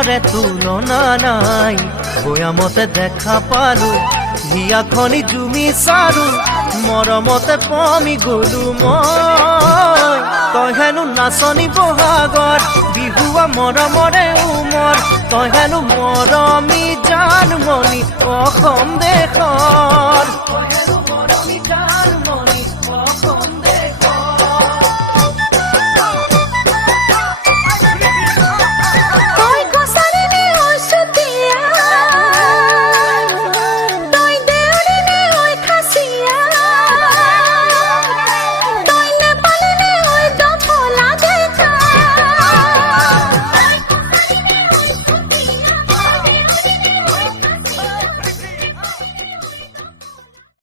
দৰে তুলনা নাই বৈয়ামতে দেখা পালো হিয়াখনি জুমি চাৰো মৰমতে পমি গলো মই তই হেনো নাচনি বহাগত বিহুৱা মৰমৰে উমৰ তই হেনো মৰমী জানমণি অসম দেশৰ তই হেনো মৰমী জানমণি